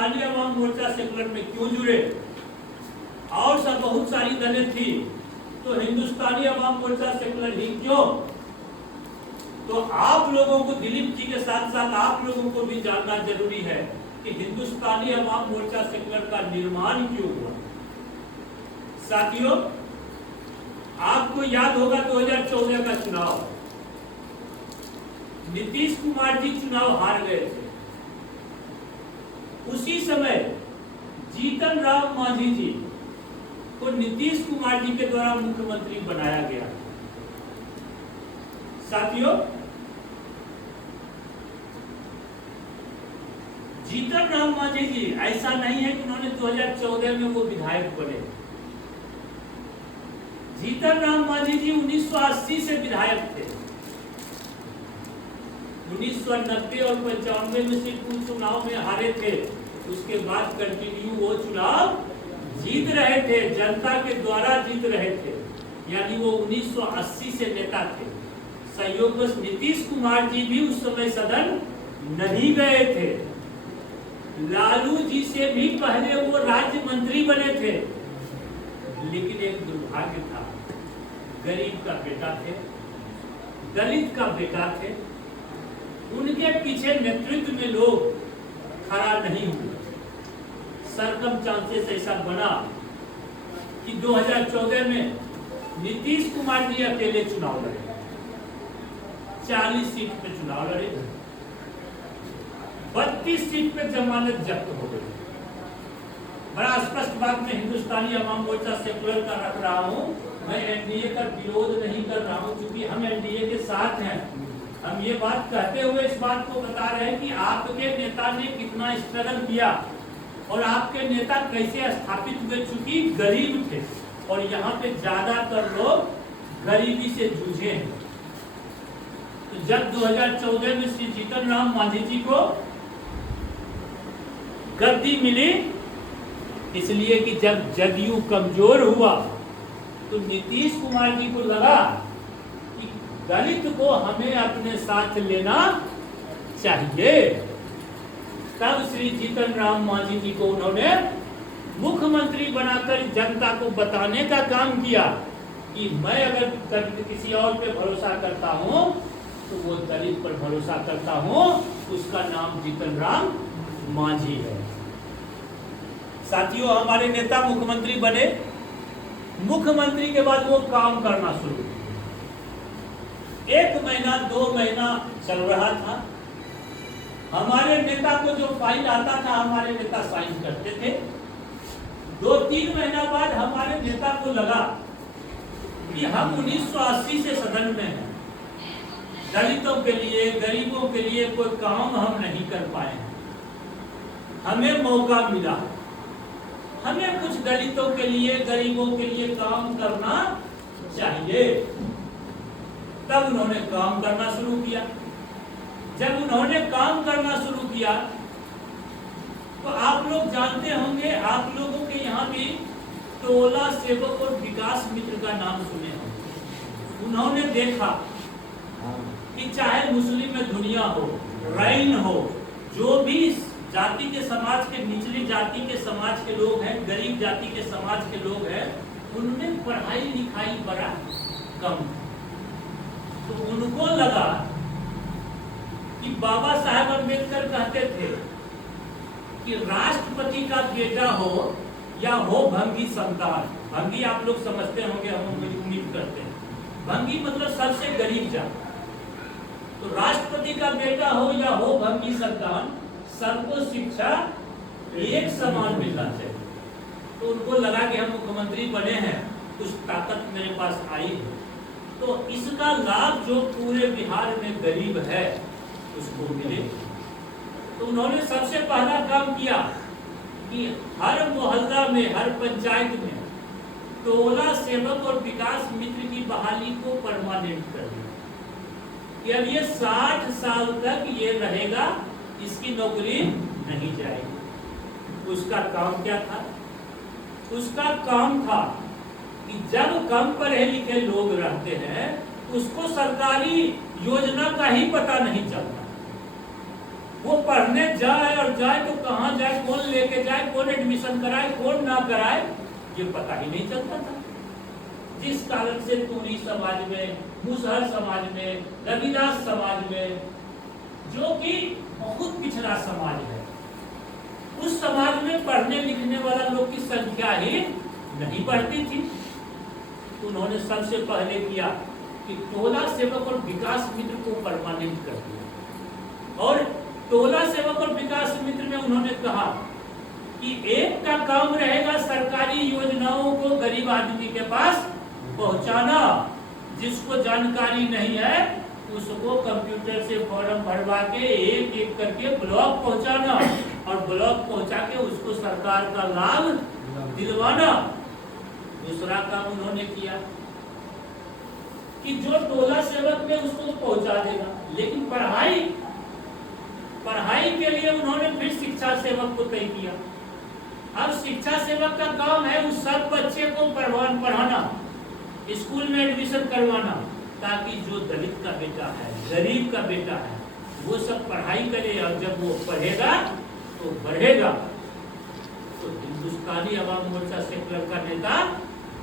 Hindustani Awam Morcha secular में क्यों जुड़े? और सब बहुत सारी दलें थी, तो हिंदुस्तानी अवाम मोर्चा सेकुलर ही क्यों? तो आप लोगों को, दिलीप जी के साथ साथ आप लोगों को भी जानना जरूरी है कि हिंदुस्तानी अवाम मोर्चा सेकुलर का निर्माण क्यों हुआ। साथियों, आपको याद होगा 2014 का चुनाव, नीतीश कुमार जी चुनाव हार गए थे। उसी समय जीतन राम मांझी जी को नीतीश कुमार जी के द्वारा मुख्यमंत्री बनाया गया। साथियों, जीतन राम मांझी जी ऐसा नहीं है कि उन्होंने 2014 में वो विधायक बने। जीतन राम मांझी जी 1980 से विधायक थे। 1990 और 95 में से कुछ चुनाव में हारे थे, उसके बाद कंटिन्यू वो चुनाव जीत रहे थे, जनता के द्वारा जीत रहे थे, यानी वो 1980 से नेता थे। संयोगवश नीतीश कुमार जी भी उस समय सदन नहीं गए थे। लालू जी से भी पहले वो राज्य मंत्री बने थे, लेकिन एक दुर्भाग्य था, गरीब का बेटा थे, दलित का बेटा थे, उनके पीछे नेतृत्व में लोग खड़ा नहीं हुए। सरकमस्टांसेस ऐसा बना कि 2014 में नीतीश कुमार जी अकेले चुनाव लड़े, 40 सीट पे चुनाव लड़े, 32 सीट पे जमानत जब्त हो गई। बड़ा स्पष्ट बात मैं हिंदुस्तानी अवाम मोर्चा सेकुलर का रख रहा हूं, मैं एनडीए का विरोध नहीं कर रहा हूं, क्योंकि हम एनडीए के साथ हैं। हम ये बात कहते हुए इस बात को बता रहे हैं कि आपके नेता ने कितना स्ट्रगल किया और आपके नेता कैसे स्थापित हुए, चूंकि गरीब थे और यहाँ पे ज्यादातर लोग गरीबी से जूझे हैं। तो जब 2014 में श्री जीतन राम मांझी जी को गद्दी मिली, इसलिए कि जब जदयू कमजोर हुआ तो नीतीश कुमार जी को लगा कि दलित को हमें अपने साथ लेना चाहिए। तब श्री जीतन राम मांझी जी को उन्होंने मुख्यमंत्री बनाकर जनता को बताने का काम किया कि मैं अगर किसी और पे भरोसा करता हूं तो वो दलित पर भरोसा करता हूं, उसका नाम जीतन राम मांझी है। साथियों, हमारे नेता मुख्यमंत्री बने, मुख्यमंत्री के बाद वो काम करना शुरू किया। 1 महीना 2 महीना चल रहा था, हमारे नेता को जो फाइल आता था हमारे नेता साइन करते थे। 2-3 महीना बाद हमारे नेता को लगा कि हम 1980 से सदन में हैं, दलितों के लिए, गरीबों के लिए कोई काम हम नहीं कर पाए हैं, हमें मौका मिला, हमें कुछ दलितों के लिए, गरीबों के लिए काम करना चाहिए। तब उन्होंने काम करना शुरू किया। जब उन्होंने काम करना शुरू किया तो आप लोग जानते होंगे, आप लोगों के यहाँ भी टोला सेवक और विकास मित्र का नाम सुने होंगे। उन्होंने देखा कि चाहे मुस्लिम में दुनिया हो, रैन हो, जो भी जाति के समाज के, निचली जाति के समाज के लोग हैं, गरीब जाति के समाज के लोग हैं, उनमें पढ़ाई लिखाई बड़ा कम। तो उनको लगा कि बाबा साहेब अम्बेडकर कहते थे कि राष्ट्रपति का बेटा हो या हो भंगी संतान। भंगी आप लोग समझते होंगे, हम उम्मीद करते हैं। भंगी मतलब सबसे गरीब जाति। तो राष्ट्रपति का बेटा हो या हो भंगी संतान, सबको शिक्षा एक समान मिलना चाहिए। तो उनको लगा कि हम मुख्यमंत्री बने हैं, कुछ ताकत मेरे पास आई है, तो इसका लाभ जो पूरे बिहार में गरीब है उसको मिले। तो उन्होंने सबसे पहला काम किया कि हर मोहल्ला में, हर पंचायत में टोला सेवक और विकास मित्र की बहाली को परमानेंट कर दिया कि अब ये 60 साल तक ये रहेगा, इसकी नौकरी नहीं जाएगी। उसका काम क्या था? उसका काम था कि जब कम पढ़े लिखे लोग रहते हैं उसको सरकारी योजना का ही पता नहीं चलता। वो पढ़ने जाए और जाए तो कहाँ जाए, कौन ले लेके जाए, कौन एडमिशन कराए, कौन ना कराए, ये पता ही नहीं चलता था। जिस कारण से टूरी समाज में, मुसहर समाज में, रविदास समाज में, जो कि बहुत पिछड़ा समाज है, उस समाज में पढ़ने लिखने वाला लोग की संख्या ही नहीं बढ़ती थी। उन्होंने सबसे पहले किया कि टोला सेवक और विकास मित्र को परमानेंट कर दिया। और टोला सेवक और विकास मित्र में उन्होंने कहा कि एक का काम रहेगा सरकारी योजनाओं को गरीब आदमी के पास पहुंचाना। जिसको जानकारी नहीं है उसको कंप्यूटर से फॉर्म भरवा के एक एक करके ब्लॉक पहुंचाना, और ब्लॉक पहुंचा के उसको सरकार का लाभ दिलवाना। दूसरा काम उन्होंने किया कि जो टोला सेवक में उसको पहुंचा देगा, लेकिन पढ़ाई के लिए उन्होंने फिर शिक्षा सेवक को तय किया। अब शिक्षा सेवक का काम है उस सब बच्चे को पढ़ाना, स्कूल में एडमिशन करवाना, ताकि जो दलित का बेटा है, गरीब का बेटा है, वो सब पढ़ाई करे, और जब वो पढ़ेगा तो बढ़ेगा। तो हिंदुस्तानी अवाम मोर्चा सेकुलर का नेता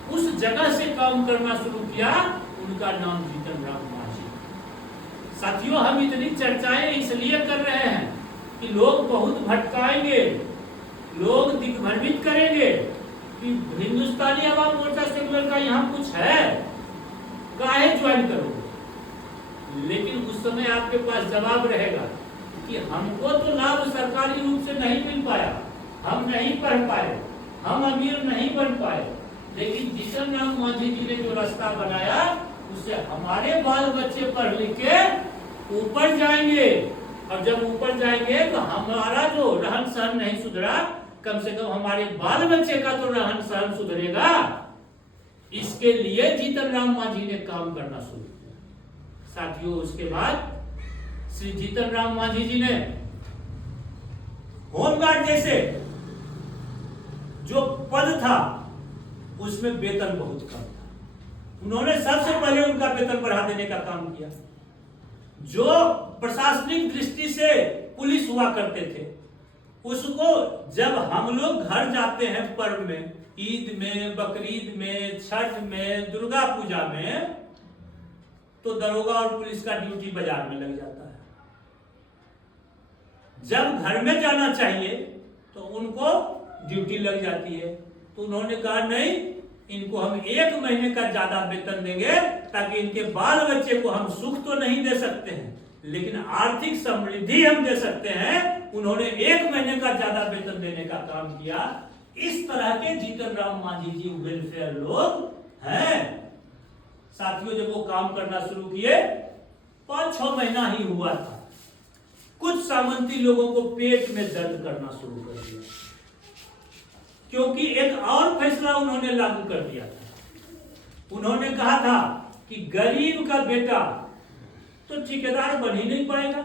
उस जगह से काम करना शुरू किया, उनका नाम जीतन राम मांझी। साथियों, हम इतनी चर्चाएं इसलिए कर रहे हैं कि लोग बहुत भटकाएंगे, लोग दिग्भ्रमित करेंगे कि हिंदुस्तानी अवाम मोर्चा सेकुलर का यहाँ कुछ है, काहे ज्वाइन करोगे। लेकिन उस समय आपके पास जवाब रहेगा कि हमको तो लाभ सरकारी रूप से नहीं मिल पाया, हम नहीं पढ़ पाए, हम अमीर नहीं बन पाए, लेकिन जीतन राम मांझी जी ने जो रास्ता बनाया उससे हमारे बाल बच्चे पढ़ लिख के ऊपर जाएंगे। और जब ऊपर जाएंगे तो हमारा जो रहन सहन नहीं सुधरा, कम से कम हमारे बाल बच्चे का तो रहन सहन सुधरेगा। इसके लिए जीतन राम मांझी ने काम करना शुरू किया। साथियों, उसके बाद श्री जीतन राम मांझी जी ने होमगार्ड जैसे जो पद था उसमें वेतन बहुत कम था, उन्होंने सबसे पहले उनका वेतन बढ़ा देने का काम किया। जो प्रशासनिक दृष्टि से पुलिस हुआ करते थे, उसको जब हम लोग घर जाते हैं पर्व में, ईद में, बकरीद में, छठ में, दुर्गा पूजा में, तो दरोगा और पुलिस का ड्यूटी बाजार में लग जाता है। जब घर में जाना चाहिए तो उनको ड्यूटी लग जाती है। तो उन्होंने कहा नहीं, इनको हम 1 महीने का ज्यादा वेतन देंगे, ताकि इनके बाल बच्चे को हम सुख तो नहीं दे सकते हैं, लेकिन आर्थिक समृद्धि हम दे सकते हैं। उन्होंने 1 महीने का ज्यादा वेतन देने का काम किया। इस तरह के जीतन राम मांझी जी वेलफेयर लोग हैं। साथियों, जब वो काम करना शुरू किए 5-6 महीना ही हुआ था, कुछ सामंती लोगों को पेट में दर्द करना शुरू कर दिया, क्योंकि एक और फैसला उन्होंने लागू कर दिया था। उन्होंने कहा था कि गरीब का बेटा तो ठेकेदार बन ही नहीं पाएगा,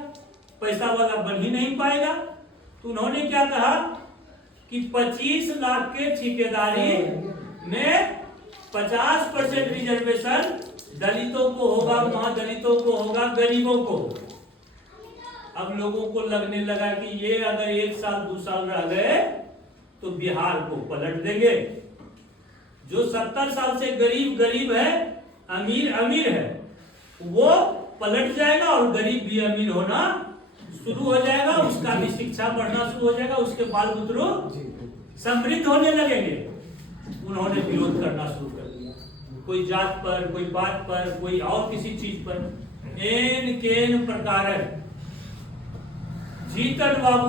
पैसा वाला बन ही नहीं पाएगा। तो उन्होंने क्या कहा कि 25 लाख के ठेकेदारी में 50% रिजर्वेशन दलितों को होगा, महादलितों को होगा, गरीबों को। अब लोगों को लगने लगा कि ये अगर 1 साल 2 साल रह गए तो बिहार को पलट देंगे। जो 70 साल से गरीब गरीब है, अमीर अमीर है, वो पलट जाएगा और गरीब भी अमीर होना शुरू हो जाएगा, उसका भी शिक्षा बढ़ना शुरू हो जाएगा, उसके बाल बुतरू समृद्ध होने लगेंगे। उन्होंने विरोध करना शुरू कर दिया, कोई जात पर, कोई बात पर, कोई और किसी चीज पर, एन केन प्रकार जीतन बाबू